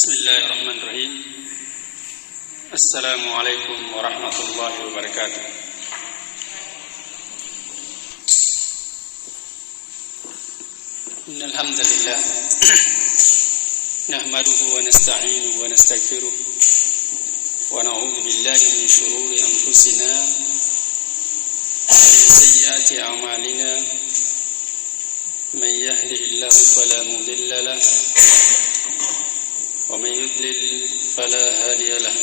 Bismillahirrahmanirrahim. Assalamualaikum warahmatullahi wabarakatuh. Innal hamdalillah nahmaduhu wa nasta'inuhu wa nastaghfiruh wa na'udzu billahi min shururi anfusina wa min sayyiati a'malina. Man yahdihillahu fala mudilla lahu ومن يضلل فلا هادي له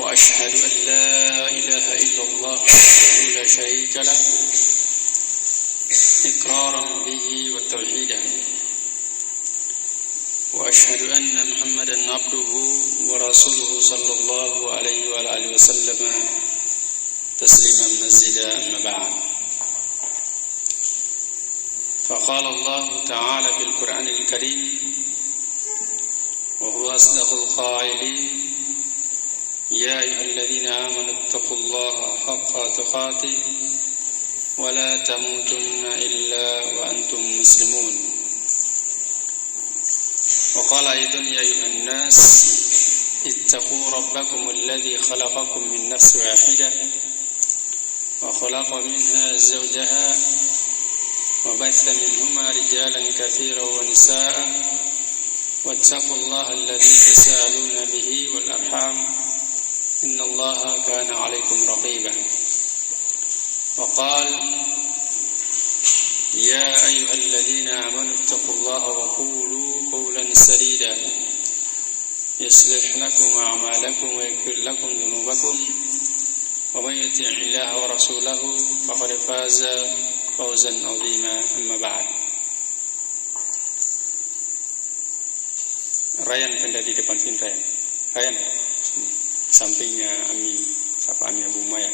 وأشهد أن لا إله إلا الله وحده لا شريك له إقرارا به وتوحيدا وأشهد أن محمدا عبده ورسوله صلى الله عليه وآله وسلم تسليما مزيدا. أما بعد، فقال الله تعالى في القرآن الكريم وهو أصدق القائلين يا أيها الذين آمنوا اتقوا الله حق تقاته ولا تموتن إلا وأنتم مسلمون. وقال أيضا يا أيها الناس اتقوا ربكم الذي خلقكم من نفس واحدة وخلق منها زوجها وبث منهما رجالا كثيرا ونساء واتقوا الله الذي تساءلون به والأرحام إن الله كان عليكم رقيبا. وقال يا أيها الذين آمنوا اتقوا الله وقولوا قولا سديدا يصلح لكم أعمالكم ويغفر لكم ذنوبكم ومن يطع الله ورسوله فقد فاز فوزا عظيما. أما بعد. Ryan pindah di depan sini, Ryan sampingnya Ami, siapa Ami Abu Maya.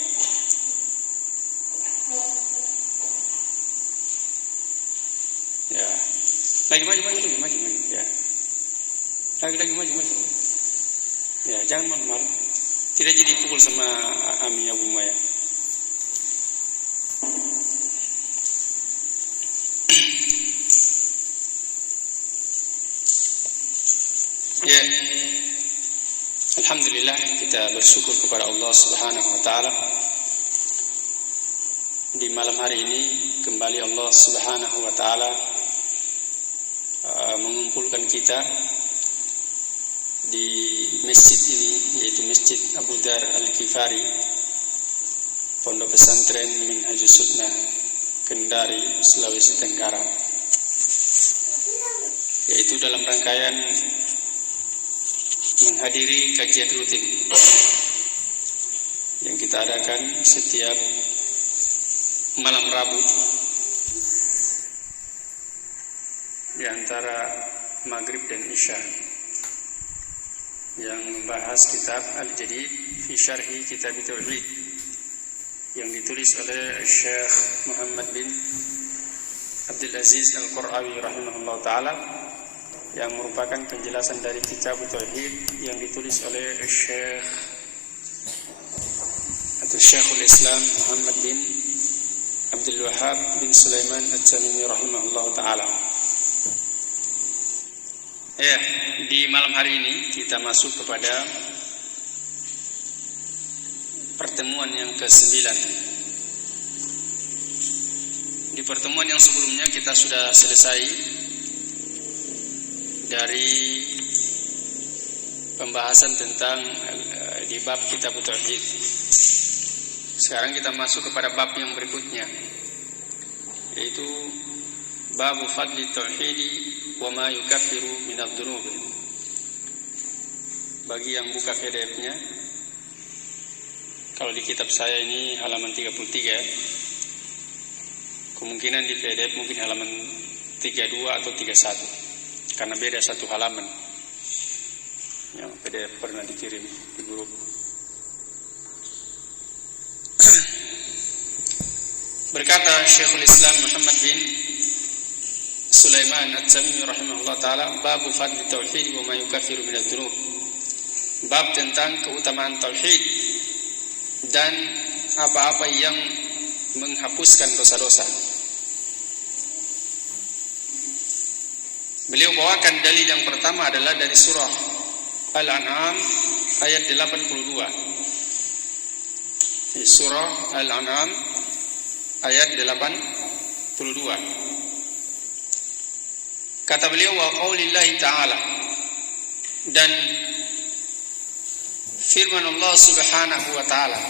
Ya, lagi maju ya, lagi maju. Ya, jangan malu-malu, tidak jadi pukul sama Ami Abu Maya. Ya, alhamdulillah, kita bersyukur kepada Allah Subhanahu wa taala. Di malam hari ini kembali Allah Subhanahu wa taala mengumpulkan kita di masjid ini, yaitu Masjid Abu Dar Al-Ghifari, Pondok Pesantren Minhajus Sunnah, Kendari, Sulawesi Tenggara. Yaitu dalam rangkaian menghadiri kajian rutin yang kita adakan setiap malam Rabu di antara Maghrib dan Isya, yang membahas kitab Al-Jadid fi Syarhi Kitab Tauhid yang ditulis oleh Syekh Muhammad bin Abdul Aziz Al-Qurawi rahimahullah ta'ala, yang merupakan penjelasan dari kitab Tauhid yang ditulis oleh Syekhul Islam Muhammad bin Abdul Wahhab bin Sulaiman At-Tamimi rahimahullah ta'ala. Ya, di malam hari ini kita masuk kepada pertemuan yang ke-9. Di pertemuan yang sebelumnya kita sudah selesai dari pembahasan tentang di bab kitab Tauhid. Sekarang kita masuk kepada bab yang berikutnya, yaitu bab fadli tauhidi wa ma yukaffiru minadh dhunub. Bagi yang buka PDF-nya, kalau di kitab saya ini halaman 33, kemungkinan di PDF mungkin halaman 32 atau 31. Karena beda satu halaman. Yang PDF pernah dikirim di grup. Berkata Syekhul Islam Muhammad bin Sulaiman At-Tamimi rahimahullah ta'ala, babu fadli tauhid wa ma yukaffiru minadh dhunub. Bab tentang keutamaan tauhid dan apa-apa yang menghapuskan dosa-dosa. Beliau bawakan dalil yang pertama adalah dari surah Al-An'am ayat 82. Surah Al-An'am ayat 82. Kata beliau, wa qaulillahi ta'ala, dan firman Allah Subhanahu wa ta'ala,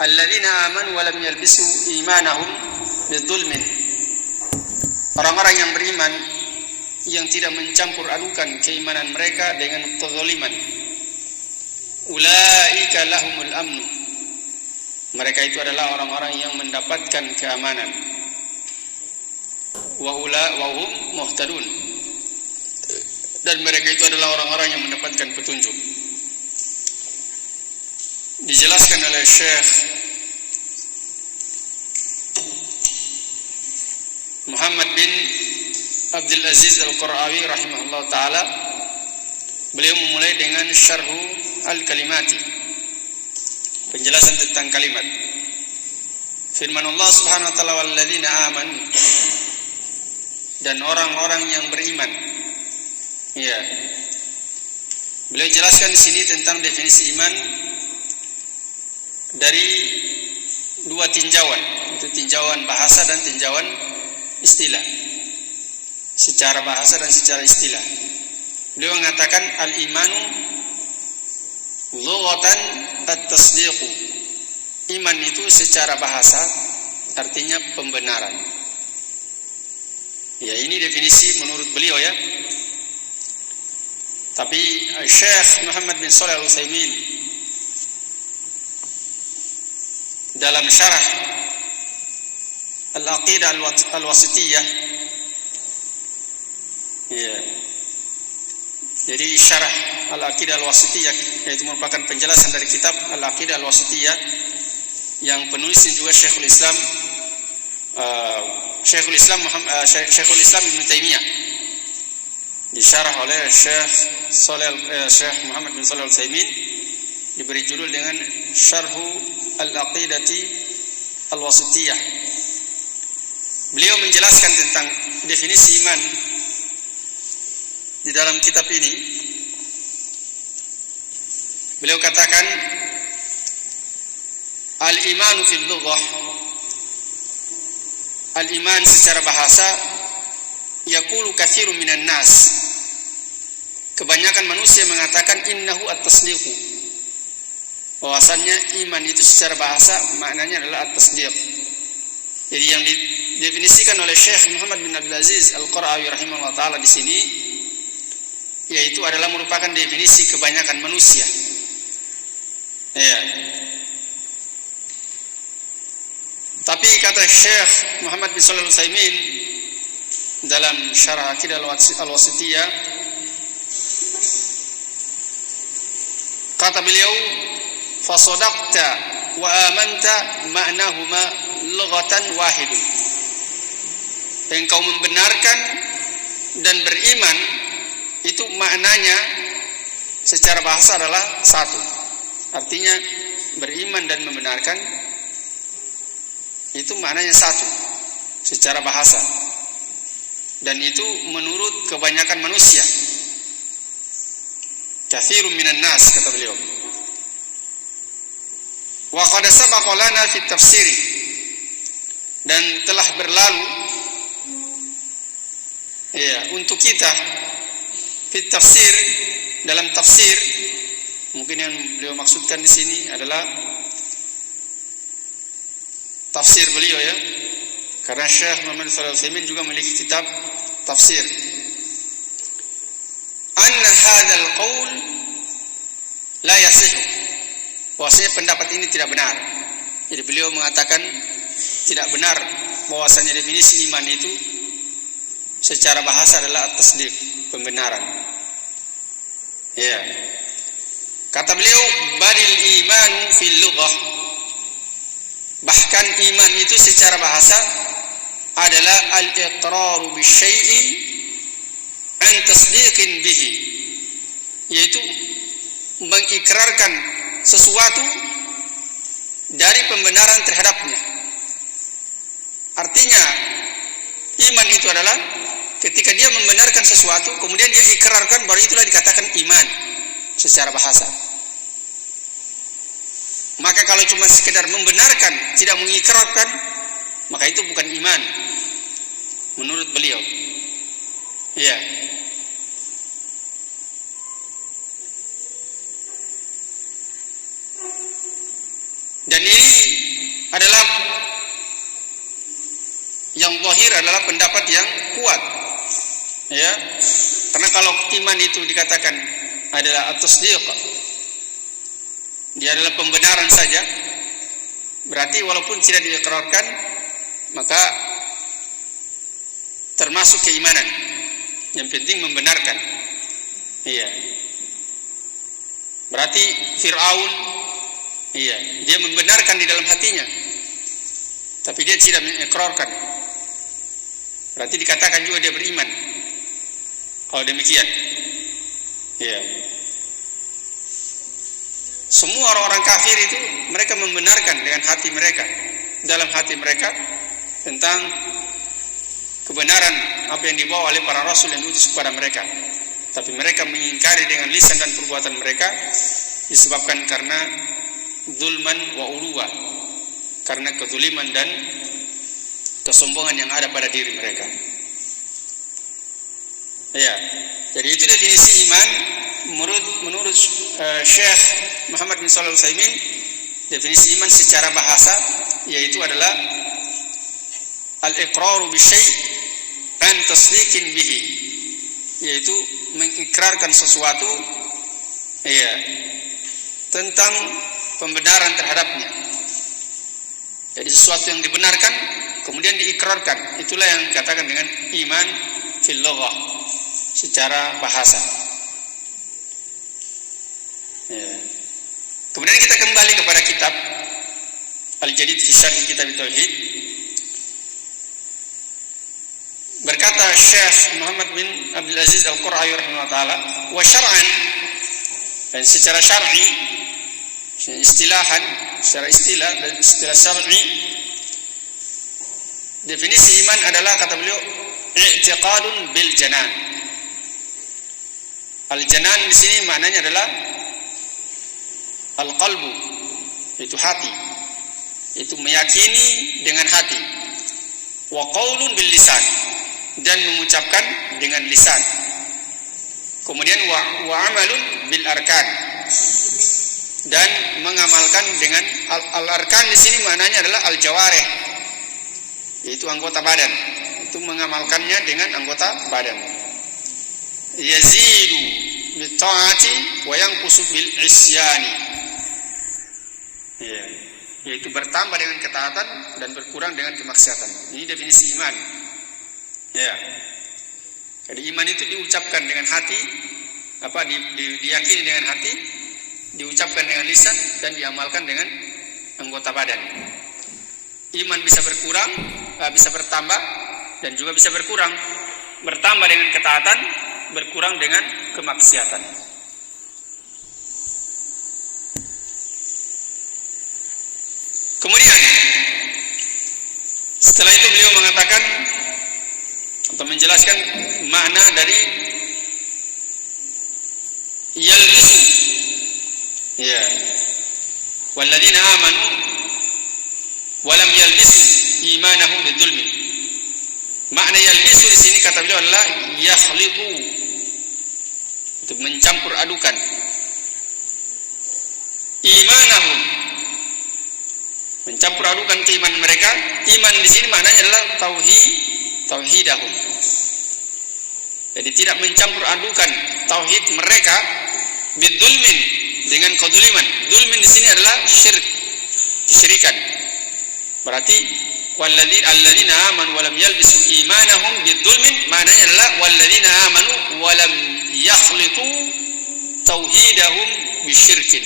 alladzina amanu wa lam yalbisu imanahum bidzulmin, orang-orang yang beriman yang tidak mencampur adukan keimanan mereka dengan kezaliman. Ulaika lahumul amnu, mereka itu adalah orang-orang yang mendapatkan keamanan. Wa hum muhtadun, dan mereka itu adalah orang-orang yang mendapatkan petunjuk. Dijelaskan oleh Syekh Muhammad bin Abdul Aziz Al-Qur'awi rahimahullah ta'ala. Beliau memulai dengan syarhu al-kalimati, penjelasan tentang kalimat. Firman Allah Subhanahu wa ta'ala, walladzina amanu, dan orang-orang yang beriman. Ya. Beliau jelaskan di sini tentang definisi iman dari dua tinjauan, itu tinjauan bahasa dan tinjauan istilah. Secara bahasa dan secara istilah. Beliau mengatakan al-imanu lughatan at-tasdiqu. Iman itu secara bahasa artinya pembenaran. Ya, ini definisi menurut beliau ya. Tapi Syekh Muhammad bin Shalih Al-Utsaimin dalam syarah Al-Aqidah Al-Wasithiyah, ya, jadi syarah Al-Aqidah Al-Wasithiyah, yaitu merupakan penjelasan dari kitab Al-Aqidah Al-Wasithiyah yang penulisnya juga Syekhul Islam Ibn Taimiyah, disyarah oleh Syekh Muhammad bin Shalih Al-Utsaimin, diberi judul dengan Syarhu Al-Aqidati Al-Wasithiyah. Beliau menjelaskan tentang definisi iman di dalam kitab ini. Beliau katakan, al-imanu fil lughah, al-iman secara bahasa, yaqulu katsirun minan nas, kebanyakan manusia mengatakan innahu at-tasdiqu, bahwasannya iman itu secara bahasa maknanya adalah at-tasdiq. Jadi yang didefinisikan oleh Syekh Muhammad bin Abdul Aziz Al-Qur'awi rahimahullah ta'ala di sini, yaitu adalah merupakan definisi kebanyakan manusia. Ya. Tapi kata Syekh Muhammad bin Shalih Al-Utsaimin dalam syarah Aqidah Al-Wasithiyah, kata beliau, fasadaqta wa amanta ma'nahuma lughatan wahidun, engkau membenarkan dan beriman itu maknanya secara bahasa adalah satu. Artinya beriman dan membenarkan itu maknanya satu secara bahasa, dan itu menurut kebanyakan manusia, katsirun minan nas, kata beliau. Wa qad sabaqa lana fi tafsiri, dan telah berlalu ya untuk kita fi tafsir, dalam tafsir. Mungkin yang beliau maksudkan di sini adalah tafsir beliau ya, karena Syekh Muhammad Shalih Al-Utsaimin juga memiliki kitab tafsir. Anna hadzal qaul la yasih, bahwasanya pendapat ini tidak benar. Jadi beliau mengatakan tidak benar bahwasanya definisi iman itu secara bahasa adalah at-tasdiq, pembenaran. Ya. Kata beliau, balil imanu fil lughah, Bahkan iman itu secara bahasa adalah al-iqraru bisyai'i an tasdiqin bihi, yaitu mengikrarkan sesuatu dari pembenaran terhadapnya. Artinya iman itu adalah ketika dia membenarkan sesuatu kemudian dia ikrarkan, baru itulah dikatakan iman secara bahasa. Maka kalau cuma sekedar membenarkan, tidak mengikrarkan, maka itu bukan iman menurut beliau. Iya. Dan ini adalah yang zahir, adalah pendapat yang kuat. Ya. Karena kalau iman itu dikatakan adalah at-tasdiq, dia adalah pembenaran saja, berarti walaupun tidak diikrarkan maka termasuk keimanan. Yang penting membenarkan. Iya. Berarti Fir'aun, iya, dia membenarkan di dalam hatinya, tapi dia tidak mengikrarkan. Berarti dikatakan juga dia beriman. Kalau demikian, iya. Semua orang-orang kafir itu mereka membenarkan dengan hati mereka, dalam hati mereka, tentang kebenaran apa yang dibawa oleh para rasul yang diutus kepada mereka. Tapi mereka mengingkari dengan lisan dan perbuatan mereka, disebabkan karena zulman wa uluwa, karena kezuliman dan kesombongan yang ada pada diri mereka. Ya, jadi itu definisi iman menurut Syekh Muhammad bin Shalih Al-Utsaimin. Definisi iman secara bahasa yaitu adalah al-iqraru bisyai' an tasdiqin bihi, yaitu mengikrarkan sesuatu, ya, tentang pembenaran terhadapnya. Jadi sesuatu yang dibenarkan kemudian diikrarkan, itulah yang dikatakan dengan iman fil lughah, secara bahasa. Ya. Kemudian kita kembali kepada kitab Al-Jadid fi Syarh Kitab Tauhid. Berkata Syekh Muhammad bin Abdul Aziz Al-Qur'awi rahimahullah ta'ala, wa syar'an, dan secara syar'i, istilahan, secara istilah dan istilah syar'i, definisi iman adalah, kata beliau, i'tiqadun bil janan. Al-janan di sini maknanya adalah al-qalbu, itu hati, itu meyakini dengan hati. Wa qaulun bil lisan, dan mengucapkan dengan lisan. Kemudian wa amalun bil arkan, dan mengamalkan dengan al-arkan di sini maknanya adalah al-jawarih, yaitu anggota badan. Itu mengamalkannya dengan anggota badan. Yazidu bit ta'ati wa yanqusu bil isyani. Ya, yaitu bertambah dengan ketaatan dan berkurang dengan kemaksiatan. Ini definisi iman. Ya. Jadi iman itu diucapkan dengan hati, diyakini dengan hati, diucapkan dengan lisan, dan diamalkan dengan anggota badan. Iman bisa berkurang, bisa bertambah, dan juga bisa berkurang. Bertambah dengan ketaatan, berkurang dengan kemaksiatan. Kemudian setelah itu beliau mengatakan atau menjelaskan makna dari yalbisu, ya, walladzina amanu wa lam yalbisu imanahum bidzulmi. Makna yalbisu di sini kata beliau adalah yakhlitu, untuk mencampur adukan. Imanahum, mencampur adukan keimanan mereka. Iman di sini maknanya adalah tauhidahum. Jadi tidak mencampur adukan tauhid mereka bidzulmin, dengan kezuliman. Zulmin di sini adalah syirik, kesyirikan. Berarti alladzina amanu wa lam yalbisu imanahum bidzulmin, maknanya adalah walladzina amanu wa lam yakhlitu tauhidahum bisyirkin.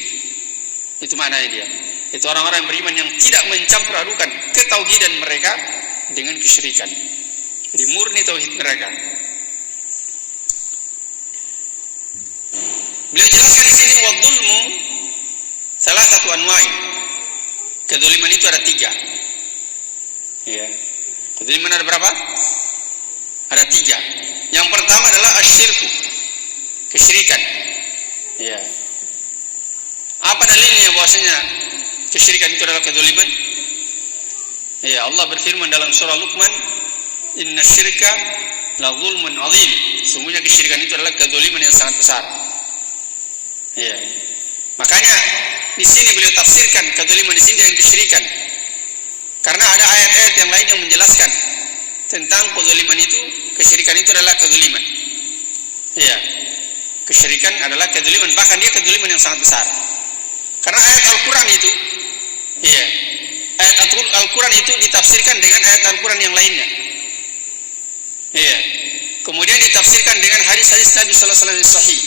Itu maknanya dia. Itu orang-orang yang beriman yang tidak mencampur adukan ketauhidan mereka dengan kesyirikan. Jadi murni tauhid mereka. Beliau jelaskan di sini wadzulmu salah satu anwa'in. Kedzaliman itu ada 3. Ya. Kedzaliman ada berapa? Ada 3. Yang pertama adalah asyirku, kesyirikan. Ya. Apa dalilnya bahwasanya kesyirikan itu adalah kedzaliman? Ya, Allah berfirman dalam surah Luqman, "Inna syirka la zulmun 'adzim." Sungguhnya kesyirikan itu adalah kedzaliman yang sangat besar. Ya. Makanya di sini beliau tafsirkan kedzaliman di sini dengan kesyirikan. Karena ada ayat-ayat yang lain yang menjelaskan tentang kedzaliman itu, kesyirikan itu adalah kedzaliman. Ya. Kesyirikan adalah kedzaliman, bahkan dia kedzaliman yang sangat besar. Karena ayat Al-Qur'an itu, ya, ayat Al-Qur'an itu ditafsirkan dengan ayat Al-Qur'an yang lainnya. Ya. Kemudian ditafsirkan dengan hadis-hadis Nabi sallallahu alaihi wasallam yang sahih.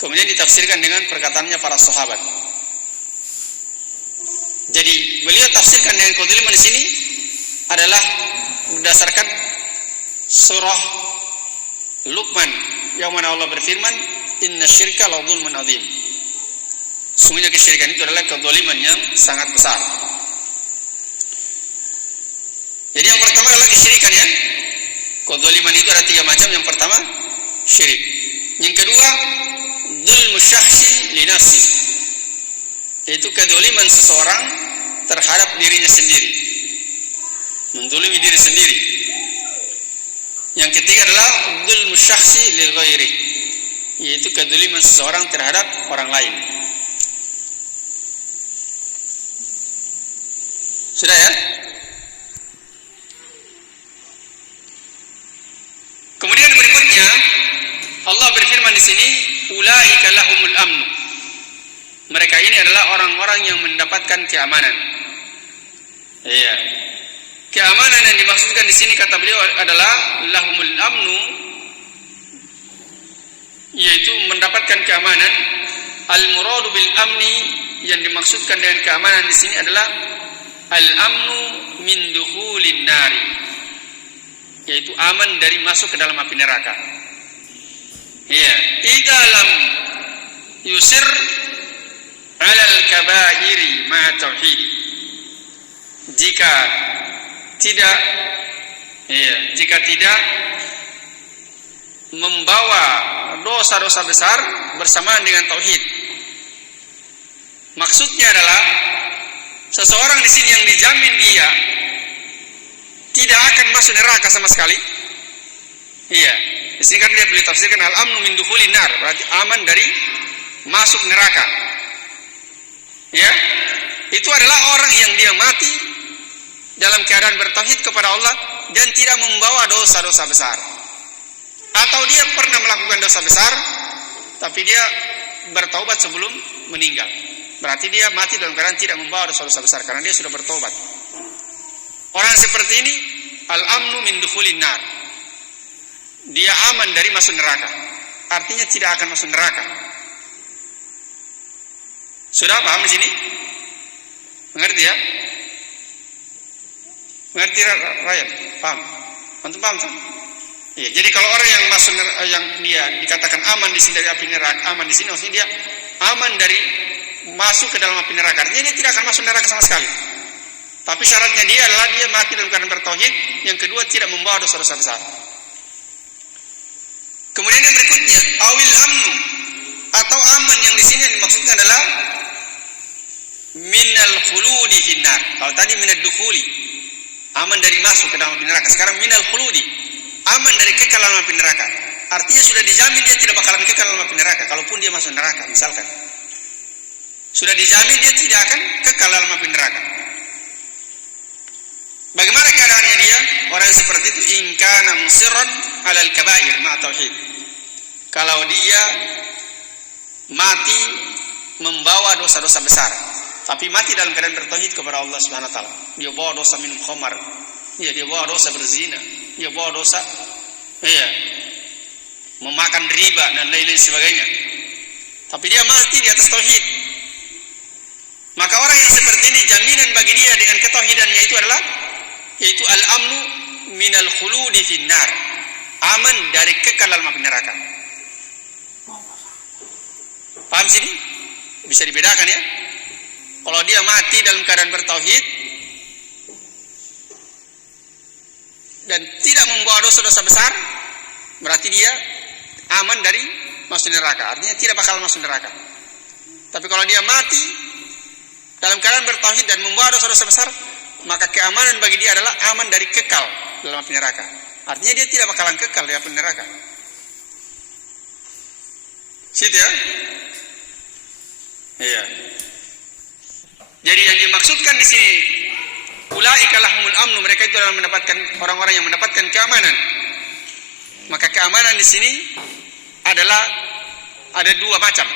Kemudian ditafsirkan dengan perkataannya para sahabat. Jadi beliau tafsirkan dengan kedzaliman di sini adalah berdasarkan surah Luqman yang mana Allah berfirman, "Inna syirka la dzulmun 'adzim." Sungguhnya kesyirikan itu adalah kedzaliman yang sangat besar. Jadi yang pertama adalah kesyirikan, ya. Kedzaliman itu ada 3 macam. Yang pertama syirik. Yang kedua dzulmu syakhsi li nafsi, yaitu kedzaliman seseorang terhadap dirinya sendiri, menzalimi diri sendiri. Yang ketiga adalah dzulmu syakhsi li ghairi, yaitu kedzaliman seseorang terhadap orang lain. Sudah, ya? Kemudian berikutnya Allah berfirman di sini, "Ulaika lahumul amn." Mereka ini adalah orang-orang yang mendapatkan keamanan. Iya. Keamanan yang dimaksudkan di sini kata beliau adalah lahumul amnu, yaitu mendapatkan keamanan. Al-muradu bil amni, yang dimaksudkan dengan keamanan di sini adalah al-amnu min dukhulin nari, yaitu aman dari masuk ke dalam api neraka. Iya, idza lam yusir 'ala al-kaba'iri ma'a tauhid. Jika tidak membawa dosa-dosa besar bersamaan dengan tauhid. Maksudnya adalah seseorang di sini yang dijamin dia tidak akan masuk neraka sama sekali. Iya, di sini kan dia boleh tafsirkan al-amnu min dukhulin nar, berarti aman dari masuk neraka. Ya, itu adalah orang yang dia mati dalam keadaan bertauhid kepada Allah dan tidak membawa dosa-dosa besar. Atau dia pernah melakukan dosa besar tapi dia bertaubat sebelum meninggal. Berarti dia mati dalam keadaan tidak membawa dosa-dosa besar karena dia sudah bertobat. Orang seperti ini al-amnu min dukhulin nar. Dia aman dari masuk neraka. Artinya tidak akan masuk neraka. Sudah paham di sini? Mengerti, ya? Mengerti, Ryan? Paham? Antum paham, kan? Ya, jadi kalau orang yang masuk yang dia dikatakan aman di sini dari api neraka, aman di sini maksudnya dia aman dari masuk ke dalam api neraka. Artinya dia tidak akan masuk neraka sama sekali. Tapi syaratnya dia adalah dia mati dalam keadaan bertauhid. Yang kedua, tidak membawa dosa-dosa besar. Kemudian yang berikutnya, awil amnu, atau aman yang di sini yang dimaksudkan adalah minal khuludi finnar. Kalau tadi minad dukhuli, aman dari masuk ke dalam api neraka. Sekarang minal khuludi, aman dari kekal dalam api neraka. Artinya sudah dijamin dia tidak bakalan kekal dalam api neraka. Kalaupun dia masuk neraka, misalkan sudah dijamin dia tidak akan kekal dalam api neraka. Bagaimana keadaannya dia? Orang yang seperti itu in kana musirran 'alal kaba'ir ma'a tauhid. Kalau dia mati membawa dosa-dosa besar, tapi mati dalam keadaan bertauhid kepada Allah Subhanahu wa taala. Dia bawa dosa minum khamar, dia bawa dosa berzina, dia bawa dosa memakan riba dan lain-lain sebagainya. Tapi dia mati di atas tauhid. Maka orang yang seperti ini jaminan bagi dia dengan ketauhidannya itu adalah yaitu al-amnu minal khuludi finnar, aman dari kekal dalam api neraka. Paham sini? Bisa dibedakan ya. Kalau dia mati dalam keadaan bertauhid dan tidak membawa dosa-dosa besar, berarti dia aman dari masuk neraka. Artinya tidak bakal masuk neraka. Tapi kalau dia mati dalam keadaan bertauhid dan membawa dosa-dosa besar, maka keamanan bagi dia adalah aman dari kekal dalam api neraka. Artinya dia tidak bakalan kekal di api neraka. Situ ya? Iya. Jadi yang dimaksudkan di sini, ulaika lahumul amnu, mereka itu adalah mendapatkan orang-orang yang mendapatkan keamanan. Maka keamanan di sini adalah ada dua macam,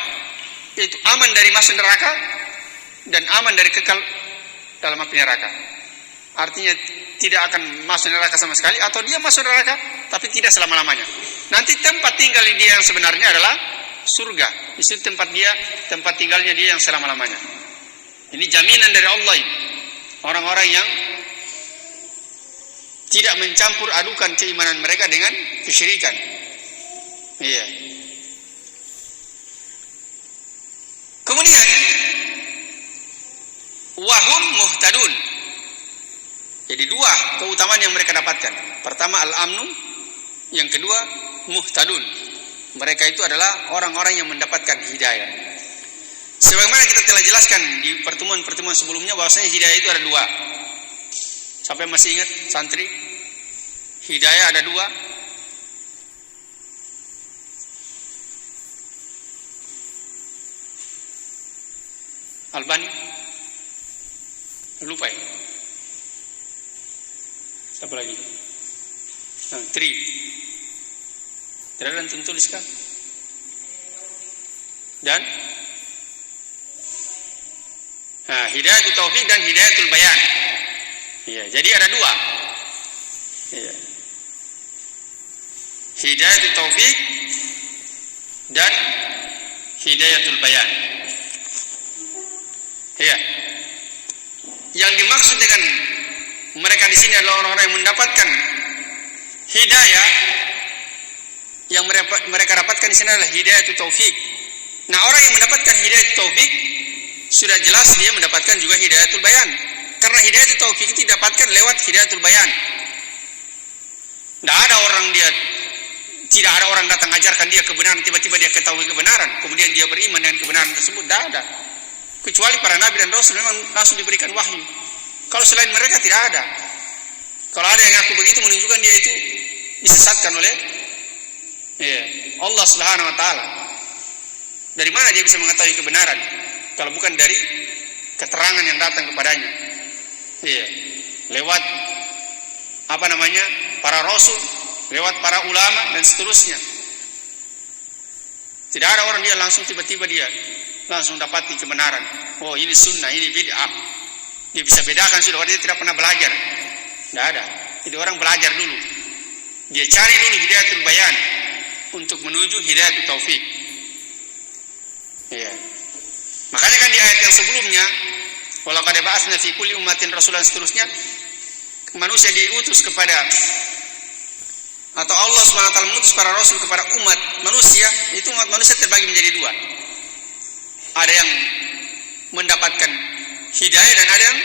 yaitu aman dari masuk neraka dan aman dari kekal dalam api neraka. Artinya tidak akan masuk neraka sama sekali, atau dia masuk neraka tapi tidak selama-lamanya. Nanti tempat tinggal dia yang sebenarnya adalah surga. Di situ tempat tinggalnya dia yang selama-lamanya. Ini jaminan dari Allah ini. Orang-orang yang tidak mencampur adukan keimanan mereka dengan kesyirikan. Iya. Kemudian wahum muhtadun. Jadi dua keutamaan yang mereka dapatkan. Pertama al-amnu, yang kedua muhtadun. Mereka itu adalah orang-orang yang mendapatkan hidayah. Sebagaimana kita telah jelaskan di pertemuan-pertemuan sebelumnya bahwasanya hidayah itu ada dua. Sampai masih ingat santri? Hidayah ada dua. Albani? Lupa ya? Siapa lagi? Tri. Tidak ada yang tuliskan. Dan hidayatul taufik dan hidayatul bayan. Iya, jadi ada dua. Iya. Hidayatul taufik dan hidayatul bayan. Iya. Yang dimaksud dengan mereka di sini adalah orang-orang yang mendapatkan hidayah. Yang mereka dapatkan di sini adalah hidayatul taufik. Nah, orang yang mendapatkan hidayatul taufik sudah jelas dia mendapatkan juga hidayatul bayan. Karena hidayatul taufik itu didapatkan lewat hidayatul bayan. Tidak ada orang datang ajarkan dia kebenaran, tiba-tiba dia ketahui kebenaran, kemudian dia beriman dengan kebenaran tersebut. Tidak ada. Kecuali para nabi dan rasul memang langsung diberikan wahyu. Kalau selain mereka tidak ada. Kalau ada yang ngaku begitu menunjukkan dia itu disesatkan oleh Allah Subhanahu wa taala. Dari mana dia bisa mengetahui kebenaran kalau bukan dari keterangan yang datang kepadanya? Lewat para rasul, lewat para ulama dan seterusnya. Tidak ada orang dia langsung tiba-tiba dia langsung dapati kebenaran. Oh, ini sunnah, ini bid'ah. Dia bisa bedakan sudah, dia tidak pernah belajar. Tidak ada. Jadi orang belajar dulu. Dia cari dulu hidayatul bayan untuk menuju hidayatul taufik. Iya. Makanya kan di ayat yang sebelumnya, walaqad ba'atsna fi kulli ummatin rasulan, seterusnya, manusia diutus kepada, atau Allah SWT mengutus para rasul kepada umat manusia. Itu umat manusia terbagi menjadi dua. Ada yang mendapatkan hidayah dan ada yang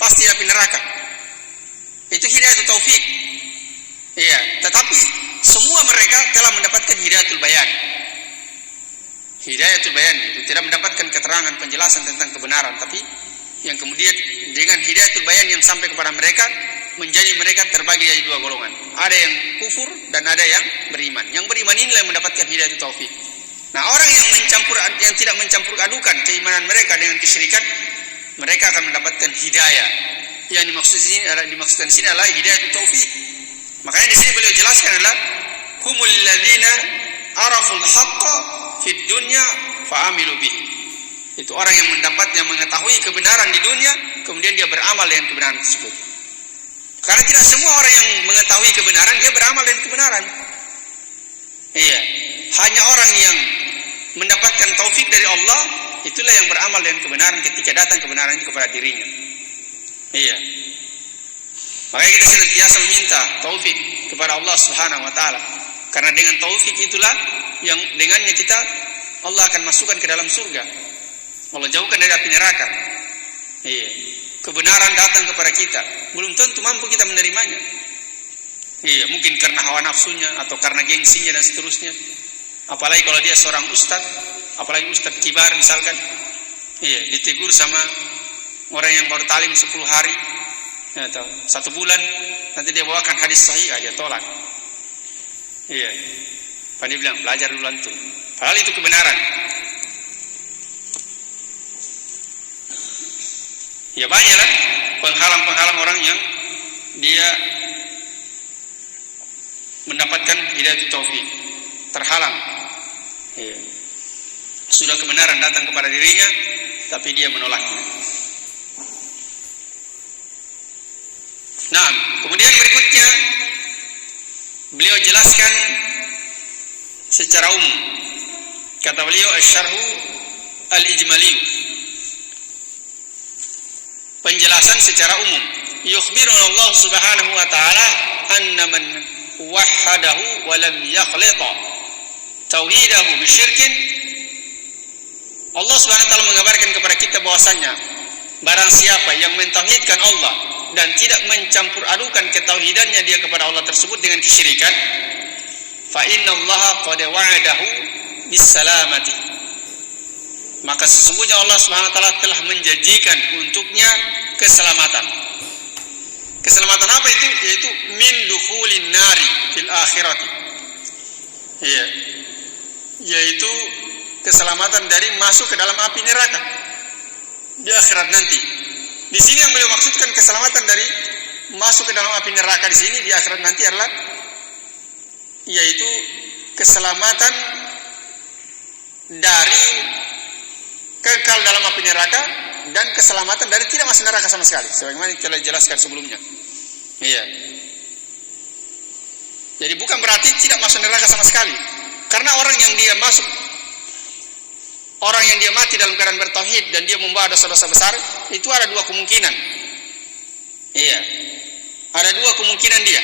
pasti api neraka. Itu hidayatul taufik. Iya, tetapi semua mereka telah mendapatkan hidayatul bayan. Hidayatul bayan itu tidak mendapatkan keterangan penjelasan tentang kebenaran, tapi yang kemudian dengan hidayatul bayan yang sampai kepada mereka, menjadi mereka terbagi jadi dua golongan. Ada yang kufur dan ada yang beriman. Yang beriman inilah yang mendapatkan hidayatul taufik. Nah, orang yang tidak mencampur adukan keimanan mereka dengan kesyirikan, mereka akan mendapatkan hidayah. Yang dimaksudkan di sini adalah hidayatul taufik. Makanya di sini beliau jelaskan adalah humul ladzina araful haqqa fid dunya fa'amilu bihi. Itu orang yang mengetahui kebenaran di dunia, kemudian dia beramal dengan kebenaran tersebut. Karena tidak semua orang yang mengetahui kebenaran dia beramal dengan kebenaran. Iya, hanya orang yang mendapatkan taufik dari Allah, itulah yang beramal dengan kebenaran ketika datang kebenaran itu kepada dirinya. Iya. Makanya kita senantiasa meminta taufik kepada Allah Subhanahu wa taala. Karena dengan taufik itulah yang dengannya kita Allah akan masukkan ke dalam surga. Allah jauhkan dari api neraka. Iya. Kebenaran datang kepada kita, belum tentu mampu kita menerimanya. Iya, mungkin karena hawa nafsunya atau karena gengsinya dan seterusnya. Apalagi kalau dia seorang ustadz, apalagi ustadz kibar misalkan. Iya, ditegur sama orang yang baru talim 10 hari atau 1 bulan, nanti dia bawakan hadis sahih aja tolak. Iya. Dia bilang belajar dulu antum. Padahal itu kebenaran. Ya banyaklah penghalang-penghalang orang yang dia mendapatkan hidayah taufik, terhalang. Ya. Sudah kebenaran datang kepada dirinya, tapi dia menolaknya. Nah, kemudian berikutnya beliau jelaskan secara umum. Kata beliau asy-syarhu al-ijmali. Penjelasan secara umum. Yukhbiruna Allah Subhanahu wa taala anna man wahhadahu wa lam yakhlita tauhidahu bisyirkin. Allah Subhanahu wa taala mengabarkan kepada kita bahwasannya barang siapa yang mentauhidkan Allah dan tidak mencampur adukan ketauhidannya dia kepada Allah tersebut dengan kesyirikan, fa innallaha qad wa'adahu bis-salamati. Maka sesungguhnya Allah Subhanahu wa taala telah menjanjikan untuknya keselamatan. Keselamatan apa itu? Yaitu min dukhulin nari fil akhirati. Iya. Yaitu keselamatan dari masuk ke dalam api neraka di akhirat nanti. Di sini yang beliau maksudkan keselamatan dari masuk ke dalam api neraka di sini di akhirat nanti adalah yaitu keselamatan dari kekal dalam api neraka dan keselamatan dari tidak masuk neraka sama sekali, sebagaimana telah dijelaskan sebelumnya. Iya. Jadi bukan berarti tidak masuk neraka sama sekali, karena orang yang dia masuk, orang yang dia mati dalam keadaan bertauhid dan dia membawa dosa-dosa besar, itu ada 2 kemungkinan. Iya. Ada 2 kemungkinan dia.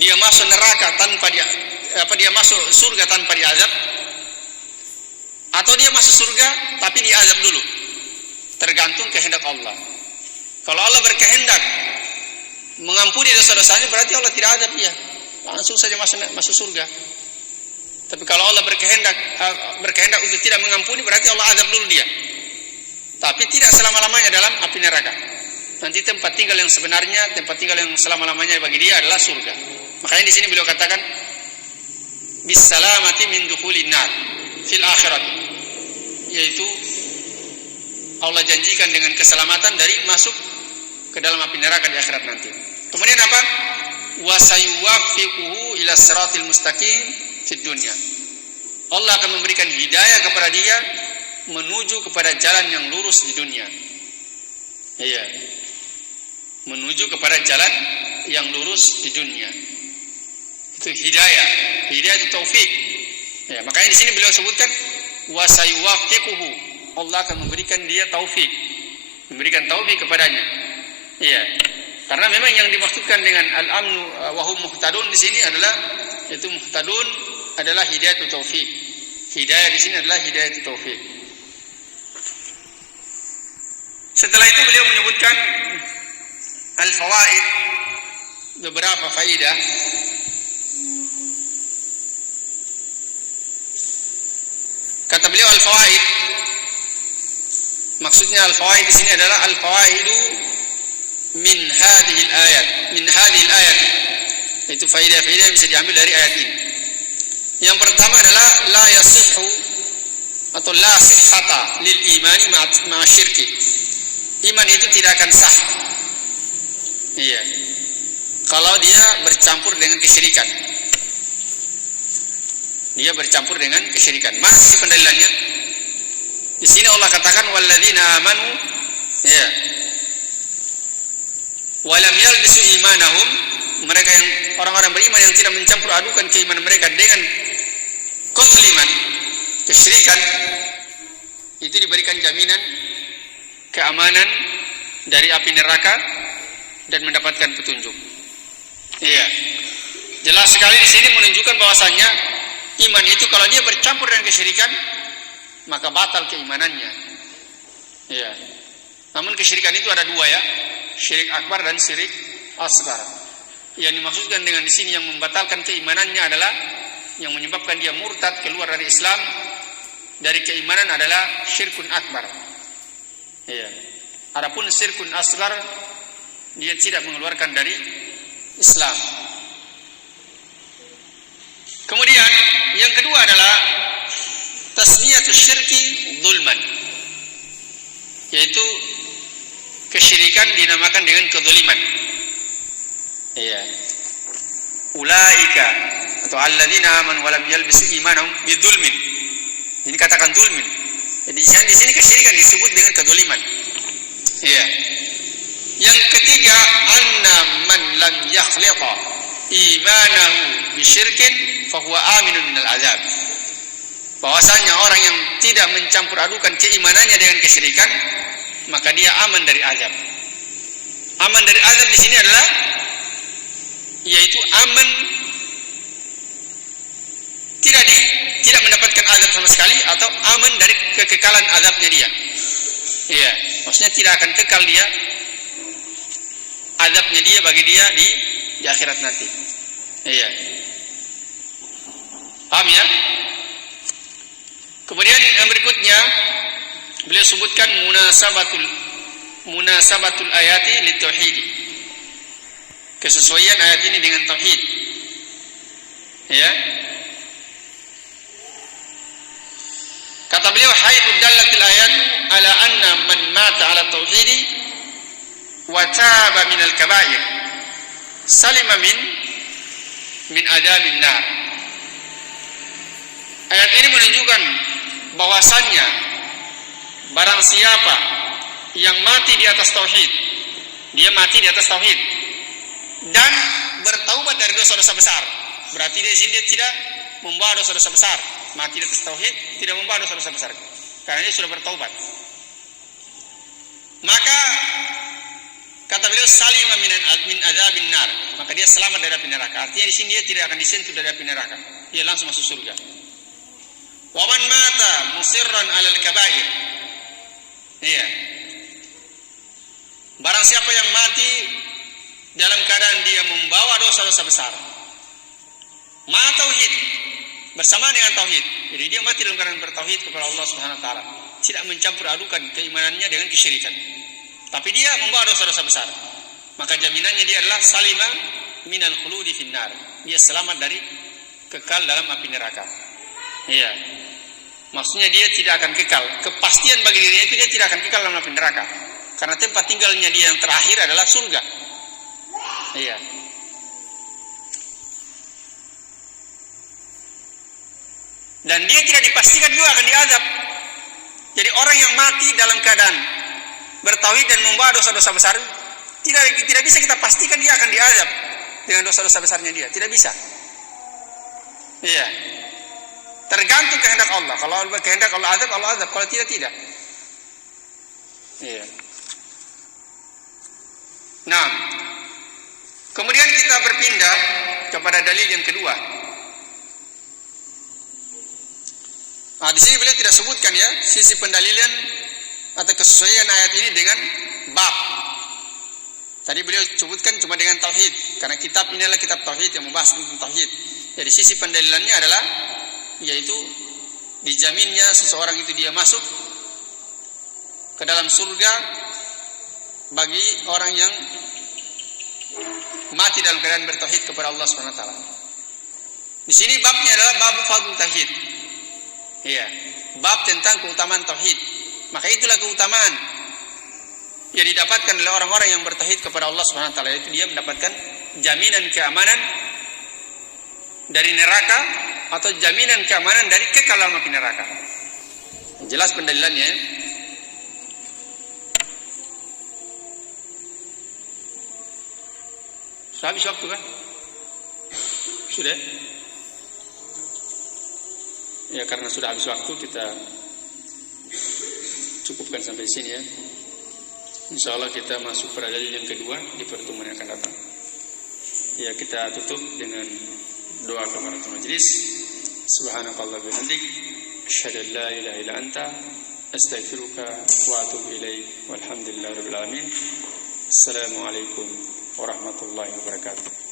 Dia masuk neraka tanpa dia masuk surga tanpa diazab, atau dia masuk surga tapi diazab dulu. Tergantung kehendak Allah. Kalau Allah berkehendak mengampuni dosa-dosanya, berarti Allah tidak azab dia, langsung saja masuk surga. Tapi kalau Allah berkehendak untuk tidak mengampuni, berarti Allah azab dulu dia. Tapi tidak selama-lamanya dalam api neraka. Nanti tempat tinggal yang sebenarnya, tempat tinggal yang selama-lamanya bagi dia adalah surga. Makanya di sini beliau katakan bis-salamati min dukhulin nar fil akhirat. Yaitu Allah janjikan dengan keselamatan dari masuk ke dalam api neraka di akhirat nanti. Kemudian apa? Wa sayuwaffiquhu ila siratil mustaqim fid dunya. Allah akan memberikan hidayah kepada dia menuju kepada jalan yang lurus di dunia. Iya. Menuju kepada jalan yang lurus di dunia. Itu hidayah. Hidayah itu taufik. Ya, makanya di sini beliau sebutkan wa sayuwaffiquhu. Allah akan memberikan dia taufik, memberikan taufik kepadanya. Iya. Karena memang yang dimaksudkan dengan al-amnu wa hum muhtadun di sini adalah itu muhtadun adalah hidayah taufik. Hidayah di sini adalah hidayah taufik. Setelah itu beliau menyebutkan al-fawaid, beberapa faidah. Kata beliau al-fawaid, maksudnya al-fawaid di sini adalah al-fawaidu min hadhil ayat. Itu faidah-faidah yang bisa diambil dari ayat ini. Yang pertama adalah la yasihhu atau la sihhata lil imani ma'a syirki. Iman itu tidak akan sah. Iya. Kalau dia bercampur dengan kesyirikan. Dia bercampur dengan kesyirikan. Masih pendalilannya. Di sini Allah katakan walladzina amanu ya. Walam yalbisu imanahum, mereka yang orang-orang beriman yang tidak mencampur adukan keimanan mereka dengan kezaliman, kesyirikan. itu diberikan jaminan keamanan dari api neraka dan mendapatkan petunjuk. Iya. Jelas sekali di sini menunjukkan bahwasannya iman itu kalau dia bercampur dengan kesyirikan maka batal keimanannya. Iya. Namun kesyirikan itu ada dua ya, syirik akbar dan syirik asghar. Yang dimaksudkan dengan di sini yang membatalkan keimanannya adalah yang menyebabkan dia murtad keluar dari Islam dari keimanan adalah syirkun akbar. Iya. Adapun syirkun asghar dia tidak mengeluarkan dari Islam. Kemudian yang kedua adalah tasmiyatus syirki zulman, yaitu kesyirikan dinamakan dengan kezaliman. Iya. Ulaika atau alladzina amanu wa lam yalbisu imanahum bidzulmin. Ini katakan zulmin. Jadi di sini kesyirikan disebut dengan kezaliman. Iya. Yang ketiga, anna man lam yakhlita imanahu bisyirkin fahuwa aminun minal azab. Bahwasanya orang yang tidak mencampur adukan keimanannya dengan kesyirikan, maka dia aman dari azab. Aman dari azab di sini adalah yaitu aman tidak mendapatkan azab sama sekali atau aman dari kekekalan azabnya dia. Iya, maksudnya tidak akan kekal dia azabnya dia bagi dia di akhirat nanti. Iya. Paham ya? Kemudian yang berikutnya beliau sebutkan munasabatul ayati litauhid. Kesesuaian ayat ini dengan tauhid. Ya. Kata beliau, haitsu dallatil ayat ala anna man mata ala tauhid wa taba min al-kaba'ir salima min adabin nar. Ayat ini menunjukkan bahwasannya barang siapa yang mati di atas tauhid, dia mati di atas tauhid dan bertaubat dari dosa-dosa besar. Berarti di sini dia tidak membawa dosa-dosa besar. Mati di atas tauhid tidak membawa dosa-dosa besar karena dia sudah bertaubat. Maka kata beliau salima min adzabin nar, maka dia selamat dari api neraka. Artinya di sini dia tidak akan disentuh dari api neraka. Dia langsung masuk surga. Wa man mata musirran 'alal kaba'ir. Iya. Barang siapa yang mati dalam keadaan dia membawa dosa-dosa besar. Ma tauhid, bersama dengan tauhid. Jadi dia mati dalam keadaan bertauhid kepada Allah Subhanahu wa taala, tidak mencampur adukan keimanannya dengan kesyirikan. Tapi dia membawa dosa-dosa besar. Maka jaminannya dia adalah salima minal khuludi finnar. Dia selamat dari kekal dalam api neraka. Iya. Maksudnya dia tidak akan kekal. Kepastian bagi dirinya itu dia tidak akan kekal dalam api neraka. Karena tempat tinggalnya dia yang terakhir adalah surga. Iya. Dan dia tidak dipastikan juga akan diazab. Jadi orang yang mati dalam keadaan bertauhid dan membawa dosa-dosa besar, tidak bisa kita pastikan dia akan diazab dengan dosa-dosa besarnya dia. Tidak bisa. Iya. Tergantung kehendak Allah. Kalau kehendak Allah azab, Allah azab. Kalau tidak. Iya. Nah, kemudian kita berpindah kepada dalil yang kedua. Nah, di sini beliau tidak sebutkan ya sisi pendalilan atau kesesuaian ayat ini dengan bab. Tadi beliau sebutkan cuma dengan tauhid, karena kitab ini adalah kitab tauhid yang membahas tentang tauhid. Jadi sisi pendalilannya adalah yaitu dijaminnya seseorang itu dia masuk ke dalam surga bagi orang yang mati dalam keadaan bertauhid kepada Allah Subhanahu wa taala. Di sini babnya adalah bab fadl tauhid. Iya, bab tentang keutamaan tauhid. Maka itulah keutamaan yang didapatkan oleh orang-orang yang bertauhid kepada Allah Subhanahu wa taala, yaitu dia mendapatkan jaminan keamanan dari neraka atau jaminan keamanan dari kekal dalam api neraka. Jelas pendalilannya. Sudah habis waktu kan? Sudah? Ya, karena sudah habis waktu kita cukupkan sampai sini ya. Insyaallah kita masuk pada dalil yang kedua di pertemuan yang akan datang. Ya, kita tutup dengan doa kafaratul majelis. Subhanakallah bihamdik, asyhadu an la ilaha illa anta, astaghfiruka wa atubu ilaik. Walhamdulillahirabbil alamin. Assalamualaikum warahmatullahi wabarakatuh.